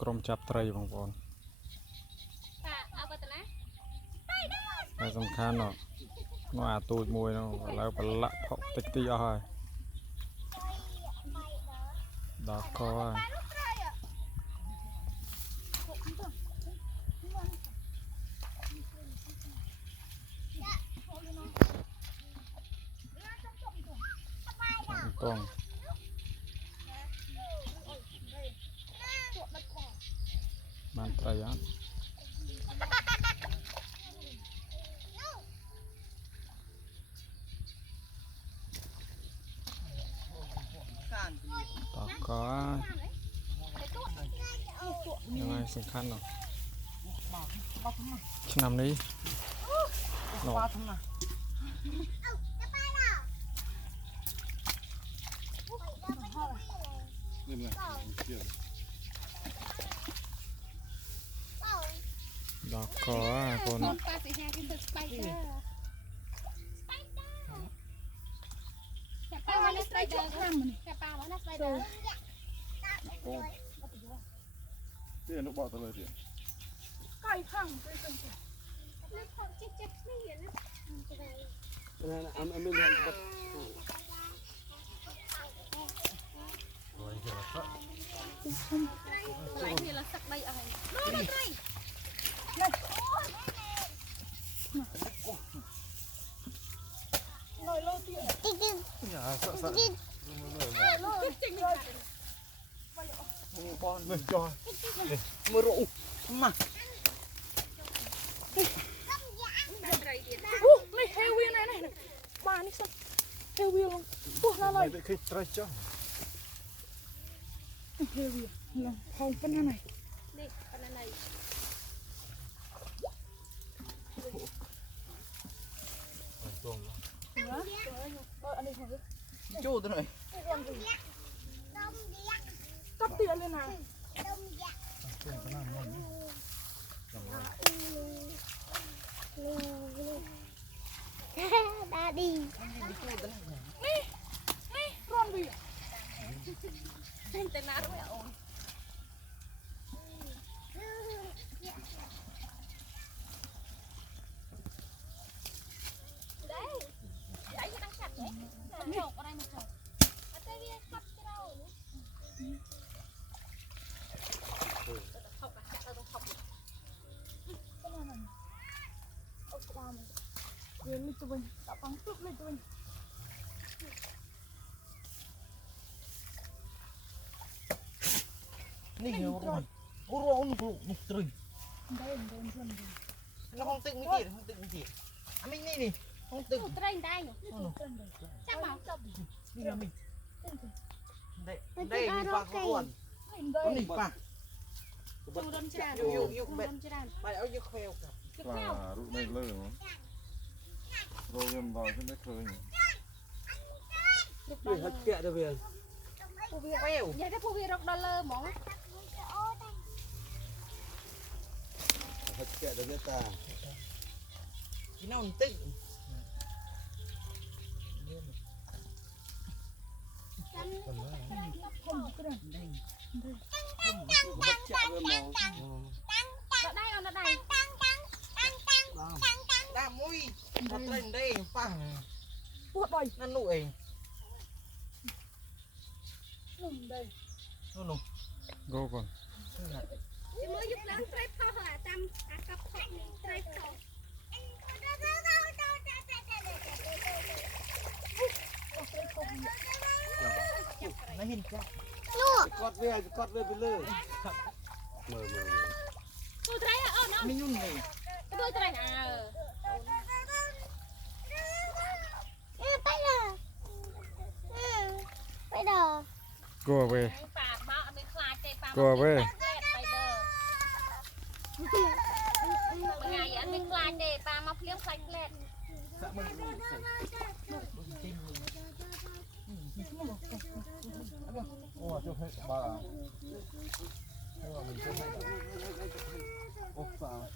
ក្រុមចាប់ត្រីបងប្អូនតែសំខាន់នោះអាទូចមួយនោះឥឡូវប្រឡាក់ផុកតិចតិចអស់ហើយដល់កហើយតងបានត្រីអត់តកยังไงសំខាន់នោះឆ្នាំនេះនោះដល់កកូនThế nó bỏ tao lời tiền. Cay khăng. Em bên hàng bật. Lại thì là sặc đây ở này. Nó đây. Này. Nồi lô tiền. Dạ sợ sợ. Con lên cho. Mưa rượu. Mà. Này heo viên này. Bà đi xong. Heo viên luôn. Nó Mày bị khi trai cho. Heo viên. Là không phân này. Đi, phân này. Chú tôi này. Cắt tiền lên nào. Đã đi. Nè, con gì? Tên nào đó ổn. Đấy. Đấy đang chặt đấy. Nhổ ở đây một chồng. Ở đây đi cắt cái đâu nữa. Học à, chặt đâu học. Cái này này. Ôi qua mình. Lên tụi mình, tạo phóng sức lên tụi mình. Nè rồi. Ủa nó một trời. Đây. Nó không tự mới tiền, không tự mới tiền. Mình đi đi. Không tự. Tụi đây đây nhỉ? Chắc bảo. Đi ra mình. Đây mình phạt con buồn. Con nỉ phạt. Chú đâm chả. Yêu mệt. Mày áo yêu kheo cả. Và rụt này lơ mà rồi em vào trên đấy khơi nhỉ Đuổi hết kẹ được về kheo Vậy cái phụ việc rộng đo lơ món á. hết kẹ được ta cái nào mình tịnh Nó đây. đa mũi thật lên đây phẳng Buộc bầy. nó nụi Đây. nó go con Chị mới giúp lớn trái phao hả tâm cặp hộp trái phao. nó hình chắc cọt về bên lơ mờ Tôi trái ở nó. mình nhung này Tôi trái à. go away ប៉ាបោមិនខ្លាចទេប៉ា go away ថ្ងៃអត់មានខ្លាចទេប៉ាមកភ្លាមខ្លាចផ្លែត ô cho hết bà hay là mình cho hết ô sao